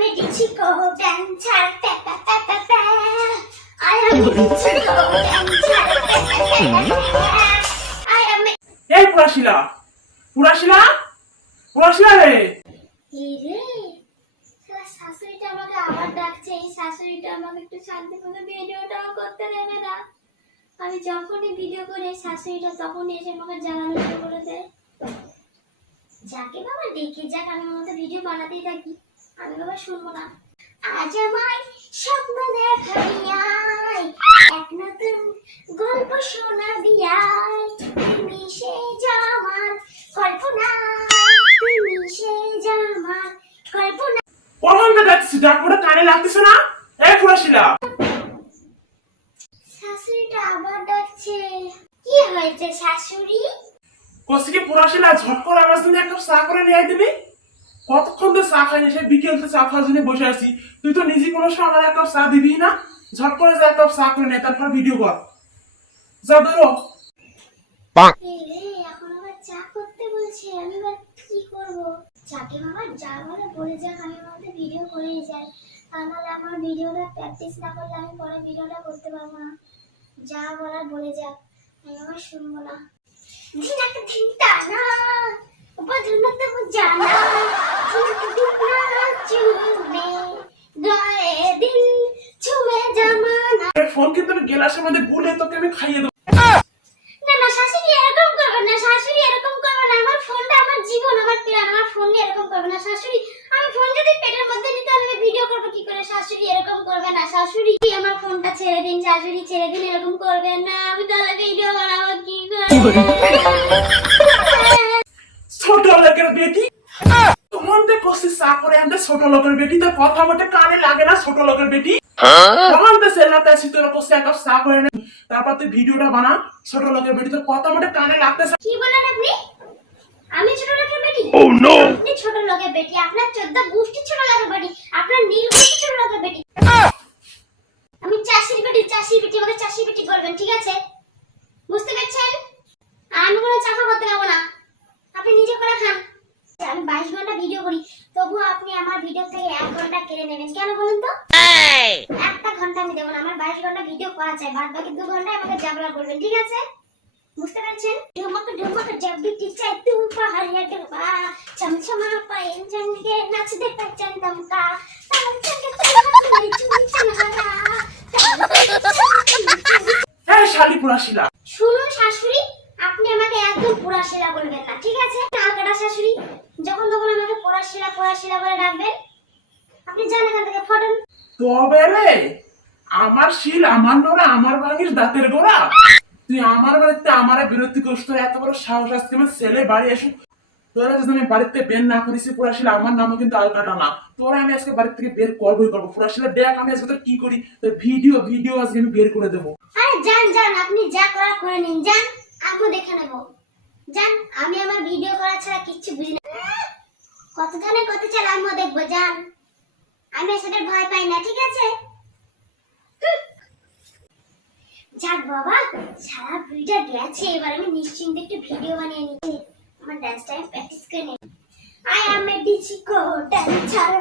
Dichico dancer. Pa, pa, pa, pa, pa. I am a Dichico dancer. Pa, pa, pa, pa, pa. I am a... এই পুরাশিলা পুরাশিলা পুরাশিলা রে রে, শাশুড়িটা আমাকে আবার ডাকছে এই শাশুড়িটা আমাকে একটু শান্তি মতো ভিডিওটাও করতে দেবে না আমি যখনই ভিডিও করি শাশুড়িটা তখনই এসে আমাকে জ্বালানো শুরু করে দেয় যাকে বাবা দেখে যাক আমি মতো ভিডিও বানাতেই থাকি আমি বাবা শুনব না। আজ আমায় স্বপ্ন দেখাবি এক নতুন গল্প শোনাবি আয় তুমি সে জামার কল্পনা তুমি সে জামার কল্পনা কখন দেখছি ডাকবোটা কানে লাগতেছে না এই পুরাশিলা শাশুড়িটা আবার ডাকছে। কি হয়েছে শাশুড়ি? কষি কি পুরাশিলা ঝট করে আমার জন্য এক কাপ চা করে নিয়ে দিবি। কতক্ষণ তো চা খাইনি সে বিকেল তো চা খাওয়ার জন্য বসে আছি। তুই তো নিজে কোনো সময় আমার এক কাপ চা দিবি না? ঝট করে যা এক কাপ চা করে নে তারপর ভিডিও কর। যা ধরো এখন আবার চা করতে বলছে আমি এবার কি করব? যাকে বাবা যা বলে বলে যাক আমি আমাদের ভিডিও করেই যাই। তা নাহলে আমার ভিডিওটা প্র্যাকটিস না করলে আমি পরে ভিডিওটা করতে পারব না। যা বলার বলে যাক আমি আবার শুনব না। ধিনাক ধিনতা না বদলতে জানা। গেলাসের মধ্যে তোকে আমি খাইয়ে দেবো। না না শাশুড়ি এরকম করবে না শাশুড়ি এরকম করবে না। আমার ফোনটা আমার জীবন আমার আমার ফোন এরকম করবে না। শাশুড়ি আমি ফোন যদি পেটের মধ্যে নিতে হলে আমি ভিডিও করব কি করে? শাশুড়ি এরকম করবে না। শাশুড়ি আমার ফোনটা ছেড়ে দিন শাশুড়ি ছেড়ে দিন এরকম করবেন না। আমি তাহলে ভিডিও বানাবো কি করে? ছোট লোকের বেটি? চা করে আনতে ছোট লোকের বেটি তো কথা মোটে কানে লাগে না ছোট লোকের বেটি? তখন তো সেলাতে আসি তোর কষি এক কাপ চা তারপর তুই ভিডিওটা বানা ছোট লোকের বেটি তোর কথা মোটে কানে লাগতেছে। কি বলেন আপনি? আমি ছোট লোকের বেটি? আপনি ছোট লোকের বেটি আপনার চোদ্দ গোষ্ঠী ছোট লোকের বেটি আপনার নীল গোষ্ঠী ছোট লোকের বেটি। আমি চাষির বেটি চাষির বেটি আমাকে চাষির বেটি করবেন ঠিক আছে? বুঝতে পারছেন? আমি কোনো চাকর করতে পারব না। আপনি নিজে করে খান। আমি বাইশ ঘণ্টা ভিডিও করি তবু আপনি আমার ভিডিও থেকে এক ঘণ্টা কেড়ে নেবেন। কেন বলুন তো? একটা ঘণ্টা আমি দেবো না আমার বাইশ ঘণ্টা ভিডিও করা চাই বাদ বাকি দু ঘন্টায় আমাকে জাবলা করবেন ঠিক আছে? বুঝতে পারছেন? ঢুমক ঢুমক জব বিটি চাই তু পাহাড়িয়া ডুবা চমচমা পায়েন জঙ্গে নাচ দে পাচন দমকা তাল চনহারা হ্যাঁ শালি পুরাশিলা। শুনুন শাশুড়ি আপনি আমাকে একদম পোড়াশিলা বলবেন না ঠিক আছে? কালকাটা শাশুড়ি যখন তখন আমাকে পোড়াশিলা পোড়াশিলা বলে ডাকবেন আপনি জান এখান থেকে ফটন তবে রে? আমার শিল, আমার নোরা আমার ভাঙিস দাঁতের গোড়া। তুই আমার বাড়িতে আমার বিরক্তি করিস তোর এত বড় সাহস আসছে আমার ছেলে বাড়ি এসে তোরা যদি আমি বাড়িতে বের না করিস পুরাশিল, আমার নামও কিন্তু আলকাটা না। তোরা আমি আজকে বাড়ি থেকে বের করবোই করব। পুরাশিলা, দেখ আমি আজকে তোর কি করি ভিডিও ভিডিও আজকে আমি বের করে দেবো। আরে আপনি যা করে নিন। দেখে নেব। আমি আমার ভিডিও করা ছাড়া কিচ্ছু বুঝি না। কত ধানে কত চাল, আমিও দেখব। যান। আমি সেটা ভয় পাই না ঠিক আছে? যাক বাবা সারা ভিডিওটা গেছে এবার আমি নিশ্চিন্তে একটু ভিডিও বানিয়ে নিচ্ছি। আমার ডান্স টাইম প্র্যাকটিস করে নিই আই am a কো dancer,